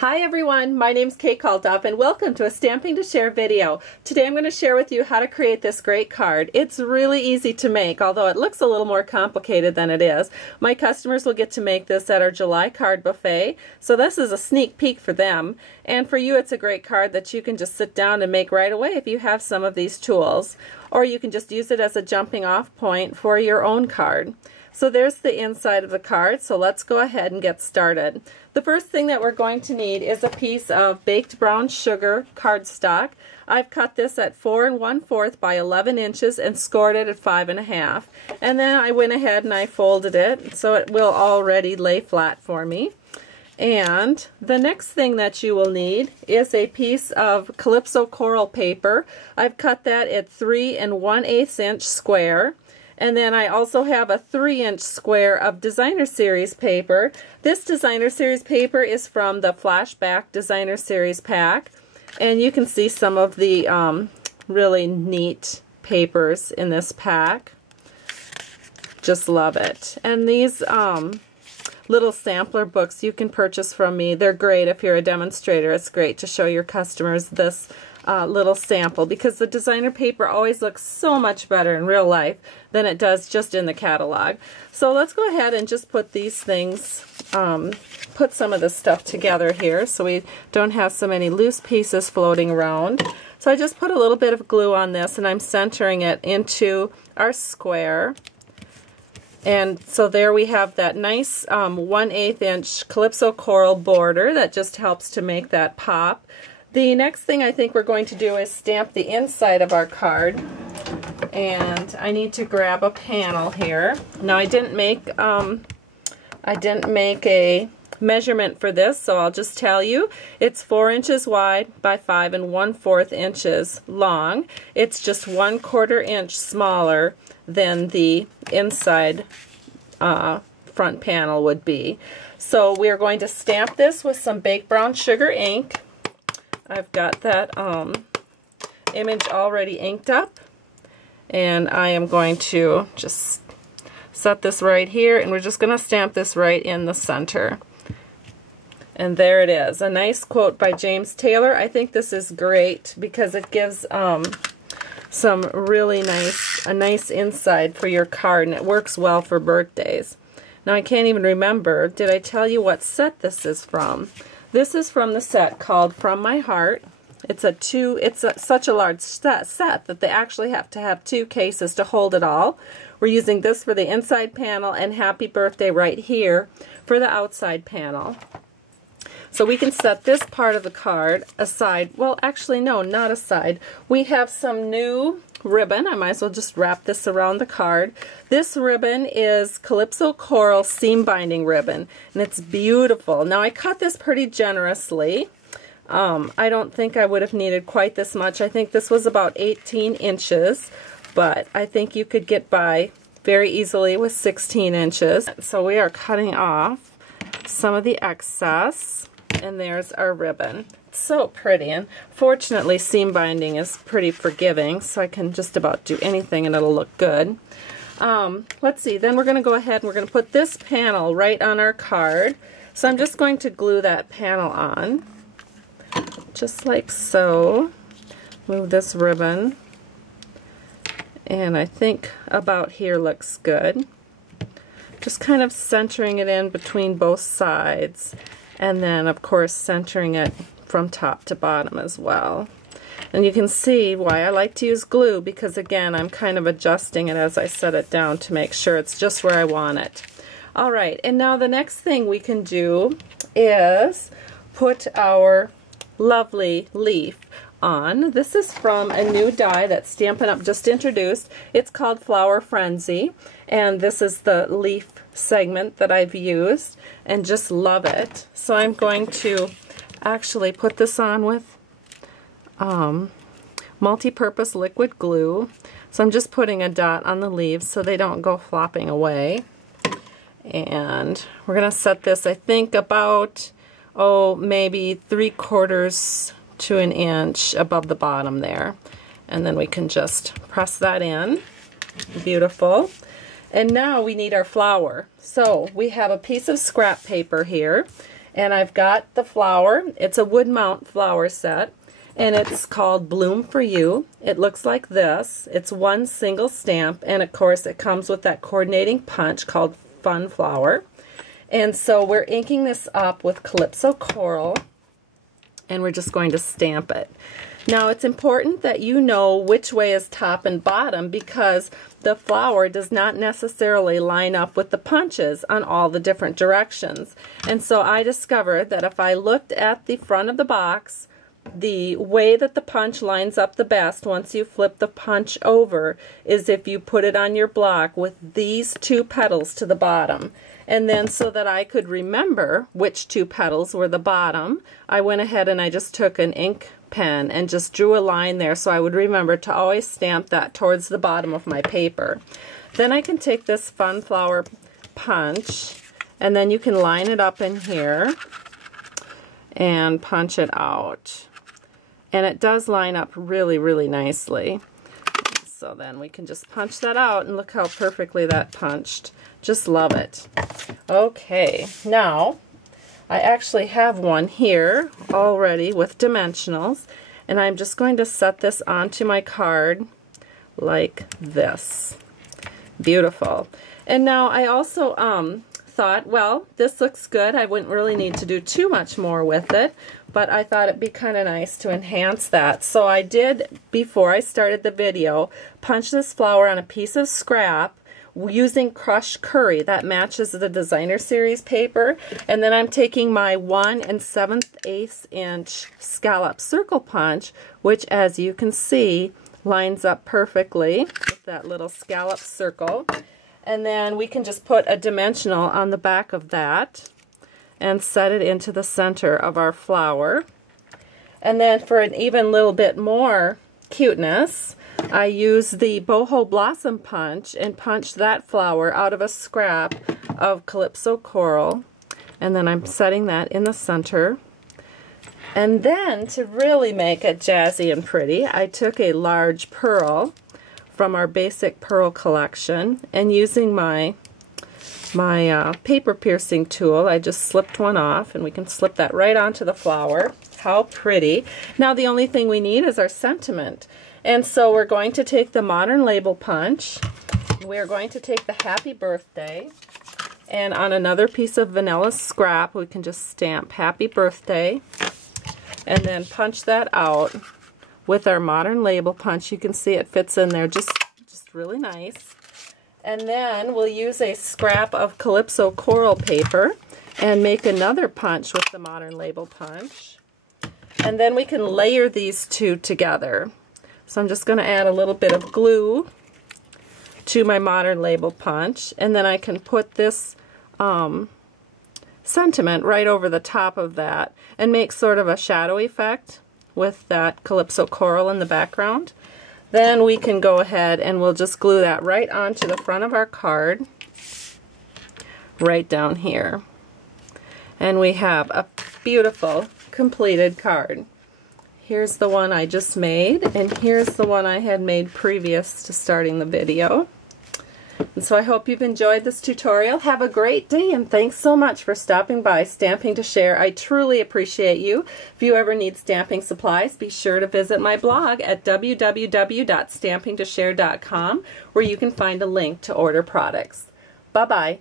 Hi everyone, my name's Kate Kalthoff and welcome to a Stamping to Share video. Today I'm going to share with you how to create this great card. It's really easy to make, although it looks a little more complicated than it is. My customers will get to make this at our July card buffet, so this is a sneak peek for them. And for you, it's a great card that you can just sit down and make right away if you have some of these tools. Or you can just use it as a jumping off point for your own card. So there's the inside of the card, so let's go ahead and get started. The first thing that we're going to need is a piece of baked brown sugar cardstock. I've cut this at 4 1/4 by 11 inches and scored it at 5 1/2. And then I went ahead and I folded it so it will already lay flat for me. And the next thing that you will need is a piece of Calypso coral paper. I've cut that at 3 1/8 inch square. And then I also have a 3-inch square of Designer Series paper. This Designer Series paper is from the Flashback Designer Series pack. And you can see some of the really neat papers in this pack. Just love it. And these little sampler books you can purchase from me. They're great if you're a demonstrator. It's great to show your customers this little sample because the designer paper always looks so much better in real life than it does just in the catalog. So let's go ahead and just put these things, put some of this stuff together here so we don't have so many loose pieces floating around. So I just put a little bit of glue on this and I'm centering it into our square. And so there we have that nice 1/8 inch Calypso coral border that just helps to make that pop. The next thing I think we're going to do is stamp the inside of our card. And I need to grab a panel here. Now I didn't make a measurement for this, so I'll just tell you it's 4 inches wide by 5 1/4 inches long. It's just 1/4 inch smaller than the inside front panel would be. So we're going to stamp this with some baked brown sugar ink. I've got that image already inked up, and I am going to just set this right here, and we're just going to stamp this right in the center. And there it is, a nice quote by James Taylor. I think this is great because it gives some really nice inside for your card, and it works well for birthdays. Now I can't even remember, did I tell you what set this is from? This is from the set called From My Heart. It's such a large set that they actually have to have 2 cases to hold it all. We're using this for the inside panel and Happy Birthday right here for the outside panel. So we can set this part of the card aside. Well, actually, no, not aside. We have some new ribbon. I might as well just wrap this around the card. This ribbon is Calypso Coral Seam Binding Ribbon, and it's beautiful. Now, I cut this pretty generously. I don't think I would have needed quite this much. I think this was about 18 inches, but I think you could get by very easily with 16 inches. So we are cutting off some of the excess. And there's our ribbon. It's so pretty, and fortunately seam binding is pretty forgiving, so I can just about do anything and it'll look good. Let's see, then we're going to go ahead and we're going to put this panel right on our card. So I'm just going to glue that panel on, just like so. Move this ribbon, and I think about here looks good. Just kind of centering it in between both sides. And then, of course, centering it from top to bottom as well. And you can see why I like to use glue, because again, I'm kind of adjusting it as I set it down to make sure it's just where I want it. All right, and now the next thing we can do is put our lovely leaf on. This is from a new die that Stampin' Up! Just introduced. It's called Flower Frenzy, and this is the leaf segment that I've used, and just love it. So I'm going to actually put this on with multi-purpose liquid glue. So I'm just putting a dot on the leaves so they don't go flopping away. And we're going to set this, I think, about, maybe 3/4 to an inch above the bottom there. And then we can just press that in. Beautiful. And now we need our flower. So we have a piece of scrap paper here, And I've got the flower. It's a wood mount flower set, and it's called Bloom for You. It looks like this. It's one single stamp, and of course it comes with that coordinating punch called Fun Flower. And so we're inking this up with Calypso Coral, and we're just going to stamp it. Now it's important that you know which way is top and bottom, because the flower does not necessarily line up with the punches on all the different directions. And so I discovered that if I looked at the front of the box, the way that the punch lines up the best once you flip the punch over is if you put it on your block with these two petals to the bottom. And then so that I could remember which two petals were the bottom, I went ahead and I just took an ink pen and just drew a line there so I would remember to always stamp that towards the bottom of my paper. Then I can take this Fun Flower punch, and then you can line it up in here and punch it out. And it does line up really, really nicely. So then we can just punch that out, and look how perfectly that punched. Just love it. Okay, now I actually have one here already with dimensionals, and I'm just going to set this onto my card like this. Beautiful. And now I also thought, well, this looks good. I wouldn't really need to do too much more with it, but I thought it'd be kind of nice to enhance that. So I did, before I started the video, punch this flower on a piece of scrap using crushed curry. That matches the designer series paper. And then I'm taking my 1 7/8 inch scallop circle punch, which, as you can see, lines up perfectly with that little scallop circle. And then we can just put a dimensional on the back of that and set it into the center of our flower. And then for an even little bit more cuteness, I use the boho blossom punch and punch that flower out of a scrap of Calypso Coral, and then I'm setting that in the center. And then to really make it jazzy and pretty, I took a large pearl from our basic pearl collection, and using my paper piercing tool, I just slipped one off, and we can slip that right onto the flower. How pretty. Now the only thing we need is our sentiment. And so we're going to take the modern label punch, we're going to take the happy birthday, and on another piece of vanilla scrap we can just stamp happy birthday, and then punch that out with our modern label punch. You can see it fits in there just really nice. And then we'll use a scrap of Calypso Coral paper and make another punch with the modern label punch. And then we can layer these two together. So I'm just going to add a little bit of glue to my modern label punch, and then I can put this sentiment right over the top of that and make sort of a shadow effect with that Calypso Coral in the background. Then we can go ahead and we'll just glue that right onto the front of our card, right down here. And we have a beautiful completed card. Here's the one I just made, and here's the one I had made previous to starting the video. And so I hope you've enjoyed this tutorial. Have a great day, and thanks so much for stopping by Stamping to Share. I truly appreciate you. If you ever need stamping supplies, be sure to visit my blog at www.stampingtoshare.com, where you can find a link to order products. Bye-bye.